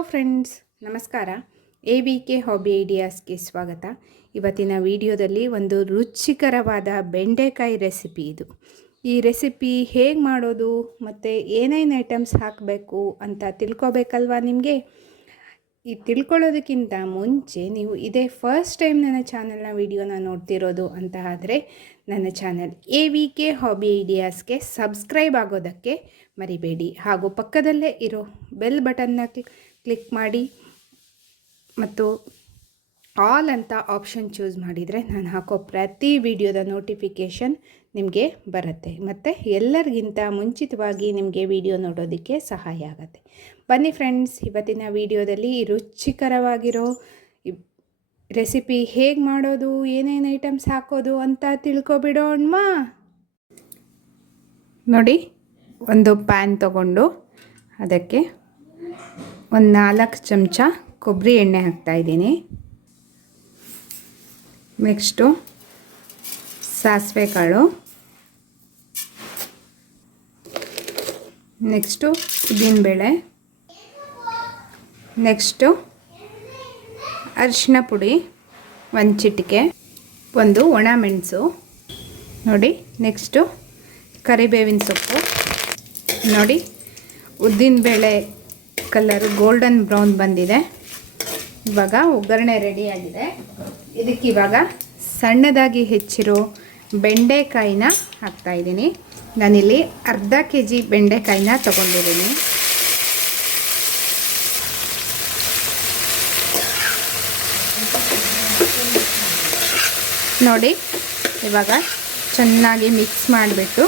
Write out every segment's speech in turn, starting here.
Hello friends ನಮಸ್ಕಾರ A V K hobby ಐಡಿಯಾಸ್ಗೆ ಸ್ವಾಗತ. ಇವತ್ತಿನ ವಿಡಿಯೋದಲ್ಲಿ ಒಂದು ರುಚಿಕರವಾದ ಬೆಂಡೆಕಾಯಿ ರೆಸಿಪಿ ಇದು. ಈ ರೆಸಿಪಿ ಹೇಗೆ ಮಾಡೋದು, ಮತ್ತು ಏನೇನು ಐಟಮ್ಸ್ ಹಾಕಬೇಕು ಅಂತ ತಿಳ್ಕೊಬೇಕಲ್ವಾ ನಿಮಗೆ? ಈ ತಿಳ್ಕೊಳ್ಳೋದಕ್ಕಿಂತ ಮುಂಚೆ ನೀವು ಇದೇ ಫಸ್ಟ್ ಟೈಮ್ ನನ್ನ ಚಾನಲ್ನ ವಿಡಿಯೋನ ನೋಡ್ತಿರೋದು ಅಂತ ಆದರೆ, ನನ್ನ channel A V K hobby ಐಡಿಯಾಸ್ಗೆ subscribe ಆಗೋದಕ್ಕೆ ಮರಿಬೇಡಿ. ಹಾಗೂ ಪಕ್ಕದಲ್ಲೇ ಇರೋ ಬೆಲ್ ಬಟನ್ನ ಕ್ಲಿಕ್ ಮಾಡಿ ಮತ್ತು ಆಲ್ ಅಂತ ಆಪ್ಷನ್ ಚೂಸ್ ಮಾಡಿದರೆ ನಾನು ಹಾಕೋ ಪ್ರತಿ ವಿಡಿಯೋದ ನೋಟಿಫಿಕೇಷನ್ ನಿಮಗೆ ಬರುತ್ತೆ. ಮತ್ತು ಎಲ್ಲರಿಗಿಂತ ಮುಂಚಿತವಾಗಿ ನಿಮಗೆ ವಿಡಿಯೋ ನೋಡೋದಕ್ಕೆ ಸಹಾಯ ಆಗುತ್ತೆ. ಬನ್ನಿ ಫ್ರೆಂಡ್ಸ್ ಇವತ್ತಿನ ವಿಡಿಯೋದಲ್ಲಿ ರುಚಿಕರವಾಗಿರೋ ರೆಸಿಪಿ ಹೇಗೆ ಮಾಡೋದು, ಏನೇನು ಐಟಮ್ಸ್ ಹಾಕೋದು ಅಂತ ತಿಳ್ಕೊಬಿಡೋಣ ನೋಡಿ, ಒಂದು ಪ್ಯಾನ್ ತಗೊಂಡು ಅದಕ್ಕೆ ಒಂದು ನಾಲ್ಕು ಚಮಚ ಕೊಬ್ಬರಿ ಎಣ್ಣೆ ಹಾಕ್ತಾಯಿದ್ದೀನಿ ನೆಕ್ಸ್ಟು ಸಾಸಿವೆ ಕಾಳು ನೆಕ್ಸ್ಟು ಉದ್ದಿನಬೇಳೆ. ನೆಕ್ಸ್ಟು ಅರಿಶಿನ ಪುಡಿ, ಒಂದು ಚಿಟಿಕೆ, ಒಂದು ಒಣ ಮೆಣಸು. ನೋಡಿ ನೆಕ್ಸ್ಟು ಕರಿಬೇವಿನ ಸೊಪ್ಪು. ನೋಡಿ, ಉದ್ದಿನಬೇಳೆ ಕಲರ್ ಗೋಲ್ಡನ್ ಬ್ರೌನ್ ಬಂದಿದೆ. ಇವಾಗ ಒಗ್ಗರಣೆ ರೆಡಿಯಾಗಿದೆ ಇದಕ್ಕೆ ಇವಾಗ ಸಣ್ಣದಾಗಿ ಹೆಚ್ಚಿರೋ ಬೆಂಡೆಕಾಯಿನ ಹಾಕ್ತಾಯಿದ್ದೀನಿ ನಾನಿಲ್ಲಿ ಅರ್ಧ ಕೆ ಜಿ ಬೆಂಡೆಕಾಯಿನ ತೊಗೊಂಡಿದ್ದೀನಿ. ನೋಡಿ, ಇವಾಗ ಚೆನ್ನಾಗಿ ಮಿಕ್ಸ್ ಮಾಡಿಬಿಟ್ಟು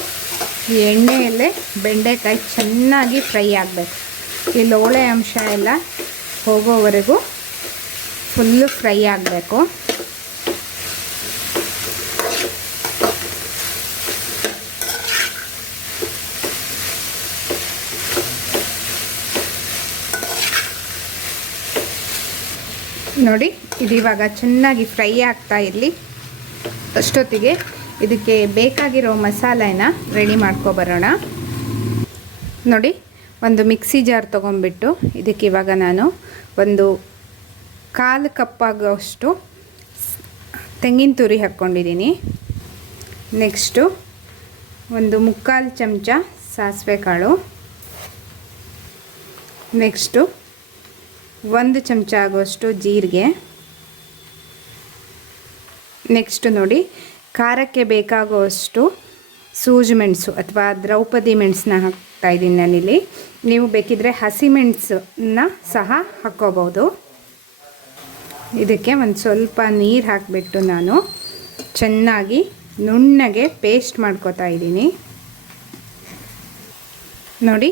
ಎಣ್ಣೆಯಲ್ಲೇ ಬೆಂಡೆಕಾಯಿ ಚೆನ್ನಾಗಿ ಫ್ರೈ ಆಗಬೇಕು. ಈ ಲೋಳೆ ಅಂಶ ಎಲ್ಲ ಹೋಗೋವರೆಗೂ ಫುಲ್ಲು ಫ್ರೈ ಆಗಬೇಕು. ನೋಡಿ, ಇದು ಇವಾಗ ಚೆನ್ನಾಗಿ ಫ್ರೈ ಆಗ್ತಾ ಇರಲಿ. ಅಷ್ಟೊತ್ತಿಗೆ ಇದಕ್ಕೆ ಬೇಕಾಗಿರೋ ಮಸಾಲೆನ ರೆಡಿ ಮಾಡ್ಕೊಬರೋಣ ನೋಡಿ ಒಂದು ಮಿಕ್ಸಿ ಜಾರ್ ತೊಗೊಂಡ್ಬಿಟ್ಟು ಇದಕ್ಕೆ ಇವಾಗ ನಾನು ಒಂದು ಕಾಲು ಕಪ್ಪಾಗುವಷ್ಟು ತೆಂಗಿನ ತುರಿ ಹಾಕ್ಕೊಂಡಿದ್ದೀನಿ. ನೆಕ್ಸ್ಟು ಒಂದು ಮುಕ್ಕಾಲು ಚಮಚ ಸಾಸಿವೆ ಕಾಳು. ನೆಕ್ಸ್ಟು ಒಂದು ಚಮಚ ಆಗುವಷ್ಟು ಜೀರಿಗೆ. ನೆಕ್ಸ್ಟು ನೋಡಿ ಖಾರಕ್ಕೆ ಬೇಕಾಗುವಷ್ಟು ಸೂಜಿ ಮೆಣಸು ಅಥವಾ ದ್ರೌಪದಿ ಮೆಣಸನ್ನ ಹಾಕ್ತಾ ಇದ್ದೀನಿ ನಾನಿಲ್ಲಿ. ನೀವು ಬೇಕಿದ್ರೆ ಹಸಿ ಮೆಣಸನ್ನ ಸಹ ಹಾಕ್ಕೋಬೋದು. ಇದಕ್ಕೆ ಒಂದು ಸ್ವಲ್ಪ ನೀರು ಹಾಕಿಬಿಟ್ಟು ನಾನು ಚೆನ್ನಾಗಿ ನುಣ್ಣಗೆ ಪೇಸ್ಟ್ ಮಾಡ್ಕೋತಾ ಇದ್ದೀನಿ. ನೋಡಿ,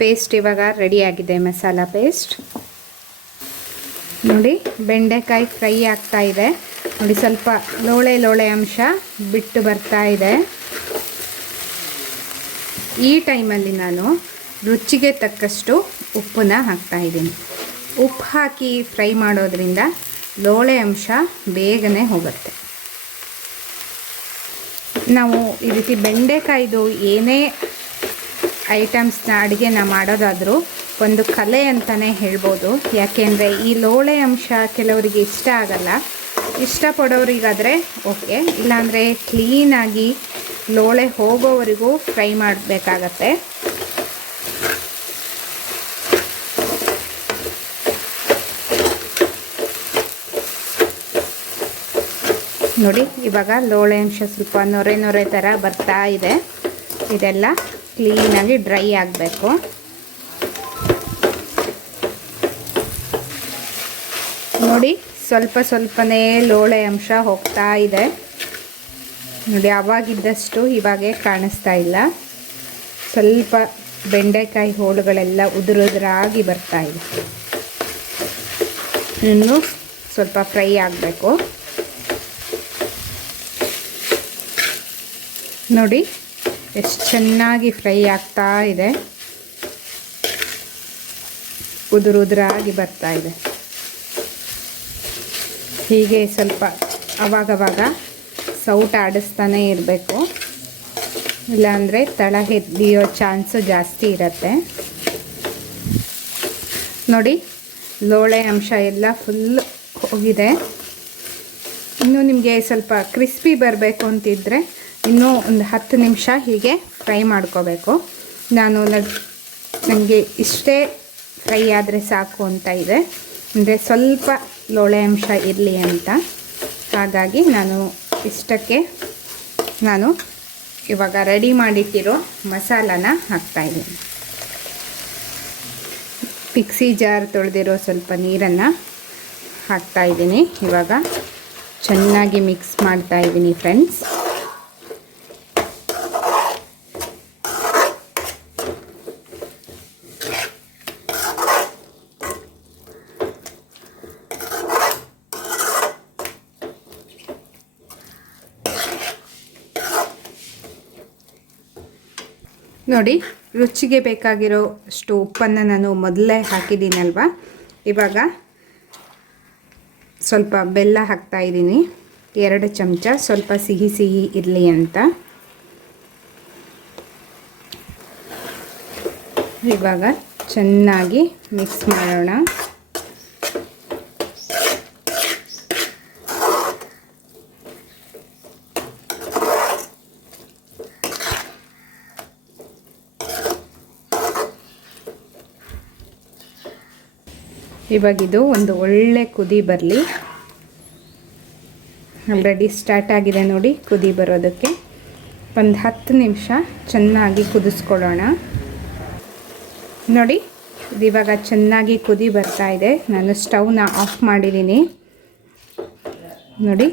ಪೇಸ್ಟ್ ಇವಾಗ ರೆಡಿಯಾಗಿದೆ ಮಸಾಲ ಪೇಸ್ಟ್. ನೋಡಿ, ಬೆಂಡೆಕಾಯಿ ಫ್ರೈ ಆಗ್ತಾ ಇದೆ. ನೋಡಿ, ಸ್ವಲ್ಪ ಲೋಳೆ ಲೋಳೆ ಅಂಶ ಬಿಟ್ಟು ಬರ್ತಾ ಇದೆ. ಈ ಟೈಮಲ್ಲಿ ನಾನು ರುಚಿಗೆ ತಕ್ಕಷ್ಟು ಉಪ್ಪನ್ನ ಹಾಕ್ತಾಯಿದ್ದೀನಿ ಉಪ್ಪು ಹಾಕಿ ಫ್ರೈ ಮಾಡೋದ್ರಿಂದ ಲೋಳೆ ಅಂಶ ಬೇಗನೆ ಹೋಗುತ್ತೆ. ನಾವು ಈ ರೀತಿ ಬೆಂಡೆಕಾಯ್ದು ಏನೇ ಐಟಮ್ಸ್ನ ಅಡುಗೆನ ಮಾಡೋದಾದರೂ ಒಂದು ಕಲೆ ಅಂತಲೇ ಹೇಳ್ಬೋದು. ಯಾಕೆಂದರೆ ಈ ಲೋಳೆ ಅಂಶ ಕೆಲವರಿಗೆ ಇಷ್ಟ ಆಗಲ್ಲ. ಇಷ್ಟಪಡೋರಿಗಾದರೆ ಓಕೆ. ಇಲ್ಲಾಂದರೆ ಕ್ಲೀನಾಗಿ ಲೋಳೆ ಹೋಗೋವರೆಗೂ ಫ್ರೈ ಮಾಡಬೇಕಾಗತ್ತೆ. ನೋಡಿ, ಇವಾಗ ಲೋಳೆ ಅಂಶ ಸ್ವಲ್ಪ ನೊರೆ ನೊರೆ ಥರ ಬರ್ತಾ ಇದೆ. ಇದೆಲ್ಲ ಕ್ಲೀನಾಗಿ ಡ್ರೈ ಆಗಬೇಕು. ನೋಡಿ, ಸ್ವಲ್ಪ ಸ್ವಲ್ಪನೇ ಲೋಳೆ ಅಂಶ ಹೋಗ್ತಾ ಇದೆ. ನೋಡಿ ಆವಾಗಿದ್ದಷ್ಟು ಇವಾಗೇ ಕಾಣಿಸ್ತಾ ಇಲ್ಲ. ಸ್ವಲ್ಪ ಬೆಂಡೆಕಾಯಿ ಹೋಳುಗಳೆಲ್ಲ ಉದುರುದುರಾಗಿ ಬರ್ತಾ ಇದೆ. ಇನ್ನು ಸ್ವಲ್ಪ ಫ್ರೈ ಆಗಬೇಕು. ನೋಡಿ, ಎಷ್ಟು ಚೆನ್ನಾಗಿ ಫ್ರೈ ಆಗ್ತಾ ಇದೆ. ಉದುರು ಉದುರಾಗಿ ಬರ್ತಾ ಇದೆ. ಹೀಗೆ ಸ್ವಲ್ಪ ಅವಾಗವಾಗ ಸೌಟ್ ಆಡಿಸ್ತಾನೆ ಇರಬೇಕು. ಇಲ್ಲಾಂದರೆ ತಳ ಹೆದ್ದಿಯೋ ಚಾನ್ಸು ಜಾಸ್ತಿ ಇರುತ್ತೆ. ನೋಡಿ, ಲೋಳೆ ಅಂಶ ಎಲ್ಲ ಫುಲ್ ಹೋಗಿದೆ. ಇನ್ನು ನಿಮಗೆ ಸ್ವಲ್ಪ ಕ್ರಿಸ್ಪಿ ಬರಬೇಕು ಅಂತಿದ್ದರೆ ಇನ್ನೂ ಒಂದು ಹತ್ತು ನಿಮಿಷ ಹೀಗೆ ಫ್ರೈ ಮಾಡ್ಕೋಬೇಕು. ನಾನು ನನಗೆ ಇಷ್ಟೇ ಫ್ರೈ ಆದರೆ ಸಾಕು ಅಂತ ಇದೆ. ಅಂದರೆ ಸ್ವಲ್ಪ ಲೋಳೆ ಅಂಶ ಇರಲಿ ಅಂತ. ಹಾಗಾಗಿ ನಾನು ಇಷ್ಟಕ್ಕೆ ನಾನು ಇವಾಗ ರೆಡಿ ಮಾಡಿಟ್ಟಿರೋ ಮಸಾಲಾನ ಹಾಕ್ತಾಯಿದ್ದೀನಿ ಮಿಕ್ಸಿ ಜಾರ್ ತೊಳೆದಿರೋ ಸ್ವಲ್ಪ ನೀರನ್ನು ಹಾಕ್ತಾಯಿದ್ದೀನಿ ಇವಾಗ ಚೆನ್ನಾಗಿ ಮಿಕ್ಸ್ ಮಾಡ್ತಾ ಇದ್ದೀನಿ ಫ್ರೆಂಡ್ಸ್ ನೋಡಿ, ರುಚಿಗೆ ಬೇಕಾಗಿರೋ ಅಷ್ಟು ಉಪ್ಪನ್ನು ನಾನು ಮೊದಲೇ ಹಾಕಿದ್ದೀನಲ್ವ? ಇವಾಗ ಸ್ವಲ್ಪ ಬೆಲ್ಲ ಹಾಕ್ತಾ ಇದ್ದೀನಿ. ಎರಡು ಚಮಚ ಸ್ವಲ್ಪ ಸಿಹಿ ಸಿಹಿ ಇರಲಿ ಅಂತ. ಇವಾಗ ಚೆನ್ನಾಗಿ ಮಿಕ್ಸ್ ಮಾಡೋಣ. ಇವಾಗಿದು ಒಂದು ಒಳ್ಳೆ ಕುದಿ ಬರಲಿ. ಆಲ್ರೆಡಿ ಸ್ಟಾರ್ಟ್ ಆಗಿದೆ ನೋಡಿ ಕುದಿ ಬರೋದಕ್ಕೆ. ಒಂದು ಹತ್ತು ನಿಮಿಷ ಚೆನ್ನಾಗಿ ಕುದಿಸ್ಕೊಳ್ಳೋಣ. ನೋಡಿ, ಇದು ಇವಾಗ ಚೆನ್ನಾಗಿ ಕುದಿ ಬರ್ತಾ ಇದೆ. ನಾನು ಸ್ಟವ್ನ ಆಫ್ ಮಾಡಿದ್ದೀನಿ. ನೋಡಿ,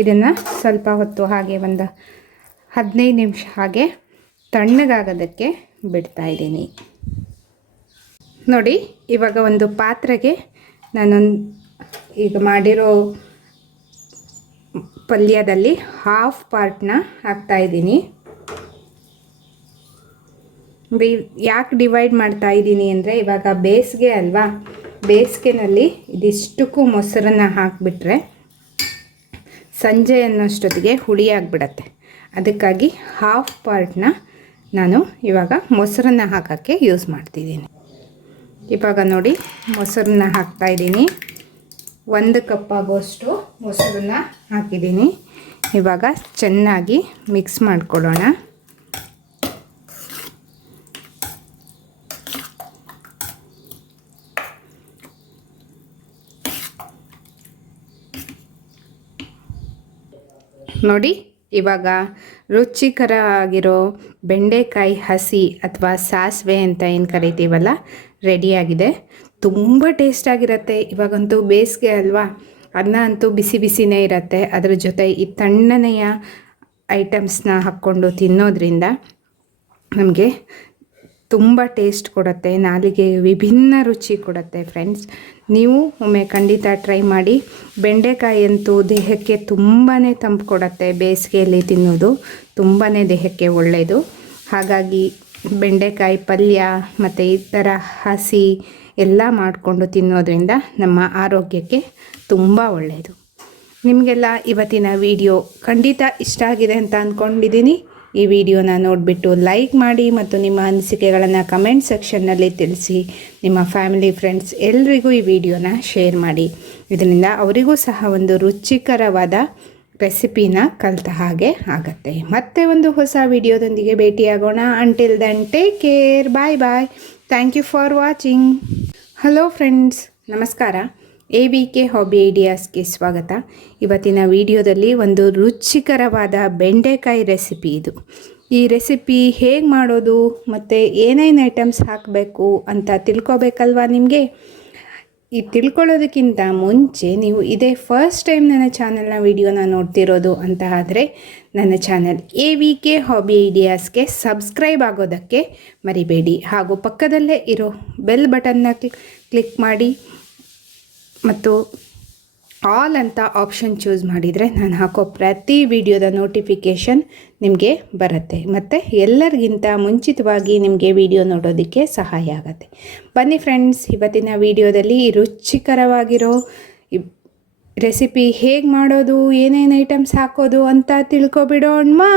ಇದನ್ನು ಸ್ವಲ್ಪ ಹೊತ್ತು ಹಾಗೆ ಒಂದು ಹದಿನೈದು ನಿಮಿಷ ಹಾಗೆ ತಣ್ಣಗಾಗೋದಕ್ಕೆ ಬಿಡ್ತಾ ಇದ್ದೀನಿ. ನೋಡಿ, ಇವಾಗ ಒಂದು ಪಾತ್ರೆಗೆ ನಾನೊಂದು ಈಗ ಮಾಡಿರೋ ಪಲ್ಯದಲ್ಲಿ ಹಾಫ್ ಪಾರ್ಟ್ನ ಹಾಕ್ತಾಯಿದ್ದೀನಿ ಯಾಕೆ ಡಿವೈಡ್ ಮಾಡ್ತಾ ಇದ್ದೀನಿ ಅಂದರೆ ಇವಾಗ ಬೇಸಿಗೆ ಅಲ್ವಾ? ಬೇಸಿಗೆನಲ್ಲಿ ಇದಿಷ್ಟಕ್ಕೂ ಮೊಸರನ್ನು ಹಾಕಿಬಿಟ್ರೆ ಸಂಜೆ ಅನ್ನೋಷ್ಟೊತ್ತಿಗೆ ಹುಳಿ ಆಗಿಬಿಡತ್ತೆ. ಅದಕ್ಕಾಗಿ ಹಾಫ್ ಪಾರ್ಟ್ನ ನಾನು ಇವಾಗ ಮೊಸರನ್ನು ಹಾಕೋಕ್ಕೆ ಯೂಸ್ ಮಾಡ್ತಿದ್ದೀನಿ. ಇವಾಗ ನೋಡಿ ಮೊಸರನ್ನ ಹಾಕ್ತಾಯಿದ್ದೀನಿ ಒಂದು ಕಪ್ ಆಗೋಷ್ಟು ಮೊಸರನ್ನ ಹಾಕಿದ್ದೀನಿ. ಇವಾಗ ಚೆನ್ನಾಗಿ ಮಿಕ್ಸ್ ಮಾಡಿಕೊಡೋಣ ನೋಡಿ, ಇವಾಗ ರುಚಿಕರ ಆಗಿರೋ ಬೆಂಡೆಕಾಯಿ ಹಸಿ ಅಥವಾ ಸಾಸಿವೆ ಅಂತ ಏನು ಕರಿತೀವಲ್ಲ ರೆಡಿಯಾಗಿದೆ. ತುಂಬ ಟೇಸ್ಟಾಗಿರುತ್ತೆ ಇವಾಗಂತೂ ಬೇಸಿಗೆ ಅಲ್ವಾ? ಅನ್ನ ಅಂತೂ ಬಿಸಿ ಬಿಸಿನೇ ಇರುತ್ತೆ. ಅದರ ಜೊತೆ ಈ ತಣ್ಣನೆಯ ಐಟಮ್ಸ್ನ ಹಾಕ್ಕೊಂಡು ತಿನ್ನೋದ್ರಿಂದ ನಮಗೆ ತುಂಬ ಟೇಸ್ಟ್ ಕೊಡುತ್ತೆ. ನಾಲಿಗೆ ವಿಭಿನ್ನ ರುಚಿ ಕೊಡುತ್ತೆ ಫ್ರೆಂಡ್ಸ್. ನೀವು ಒಮ್ಮೆ ಖಂಡಿತ ಟ್ರೈ ಮಾಡಿ. ಬೆಂಡೆಕಾಯಿ ಅಂತೂ ದೇಹಕ್ಕೆ ತುಂಬಾ ತಂಪು ಕೊಡುತ್ತೆ ಬೇಸಿಗೆಯಲ್ಲಿ ತಿನ್ನೋದು. ತುಂಬಾ ದೇಹಕ್ಕೆ ಒಳ್ಳೆಯದು ಹಾಗಾಗಿ ಬೆಂಡೆಕಾಯಿ ಪಲ್ಯ ಮತ್ತು ಈ ಥರ ಹಸಿ ಎಲ್ಲ ಮಾಡಿಕೊಂಡು ತಿನ್ನೋದ್ರಿಂದ ನಮ್ಮ ಆರೋಗ್ಯಕ್ಕೆ ತುಂಬ ಒಳ್ಳೆಯದು ನಿಮಗೆಲ್ಲ ಇವತ್ತಿನ ವಿಡಿಯೋ ಖಂಡಿತ ಇಷ್ಟ ಆಗಿದೆ ಅಂತ ಅಂದ್ಕೊಂಡಿದ್ದೀನಿ ಈ ವಿಡಿಯೋನ ನೋಡಿಬಿಟ್ಟು ಲೈಕ್ ಮಾಡಿ ಮತ್ತು ನಿಮ್ಮ ಅನಿಸಿಕೆಗಳನ್ನು ಕಮೆಂಟ್ ಸೆಕ್ಷನ್ನಲ್ಲಿ ತಿಳಿಸಿ. ನಿಮ್ಮ ಫ್ಯಾಮಿಲಿ, ಫ್ರೆಂಡ್ಸ್ ಎಲ್ರಿಗೂ ಈ ವಿಡಿಯೋನ ಶೇರ್ ಮಾಡಿ. ಇದರಿಂದ ಅವರಿಗೂ ಸಹ ಒಂದು ರುಚಿಕರವಾದ ರೆಸಿಪಿನ ಕಲಿತ ಹಾಗೆ ಆಗತ್ತೆ. ಮತ್ತೆ ಒಂದು ಹೊಸ ವಿಡಿಯೋದೊಂದಿಗೆ ಭೇಟಿಯಾಗೋಣ. Until then take care bye bye thank you for watching hello friends ನಮಸ್ಕಾರ. ಎ ಬಿ ಕೆ ಹಾಬಿ ಐಡಿಯಾಸ್ಗೆ ಸ್ವಾಗತ. ಇವತ್ತಿನ ವಿಡಿಯೋದಲ್ಲಿ ಒಂದು ರುಚಿಕರವಾದ ಬೆಂಡೆಕಾಯಿ ರೆಸಿಪಿ ಇದು. ಈ ರೆಸಿಪಿ ಹೇಗೆ ಮಾಡೋದು, ಮತ್ತು ಏನೇನು ಐಟಮ್ಸ್ ಹಾಕಬೇಕು ಅಂತ ತಿಳ್ಕೊಬೇಕಲ್ವಾ ನಿಮಗೆ? ಈ ತಿಳ್ಕೊಳ್ಳೋದಕ್ಕಿಂತ ಮುಂಚೆ ನೀವು ಇದೇ ಫಸ್ಟ್ ಟೈಮ್ ನನ್ನ ಚಾನಲ್ನ ವಿಡಿಯೋನ ನೋಡ್ತಿರೋದು ಅಂತ ಆದರೆ ನನ್ನ channel A V K hobby ಐಡಿಯಾಸ್ಗೆ subscribe ಆಗೋದಕ್ಕೆ ಮರಿಬೇಡಿ. ಹಾಗೂ ಪಕ್ಕದಲ್ಲೇ ಇರೋ ಬೆಲ್ ಬಟನ್ನ ಕ್ಲಿಕ್ ಮಾಡಿ ಮತ್ತು ಆಲ್ ಅಂತ ಆಪ್ಷನ್ ಚೂಸ್ ಮಾಡಿದರೆ ನಾನು ಹಾಕೋ ಪ್ರತಿ ವಿಡಿಯೋದ ನೋಟಿಫಿಕೇಷನ್ ನಿಮಗೆ ಬರುತ್ತೆ. ಮತ್ತು ಎಲ್ಲರಿಗಿಂತ ಮುಂಚಿತವಾಗಿ ನಿಮಗೆ ವಿಡಿಯೋ ನೋಡೋದಕ್ಕೆ ಸಹಾಯ ಆಗುತ್ತೆ. ಬನ್ನಿ ಫ್ರೆಂಡ್ಸ್ ಇವತ್ತಿನ ವಿಡಿಯೋದಲ್ಲಿ ರುಚಿಕರವಾಗಿರೋ ರೆಸಿಪಿ ಹೇಗೆ ಮಾಡೋದು, ಏನೇನು ಐಟಮ್ಸ್ ಹಾಕೋದು ಅಂತ ತಿಳ್ಕೊಬಿಡೋಣ್ಮಾ?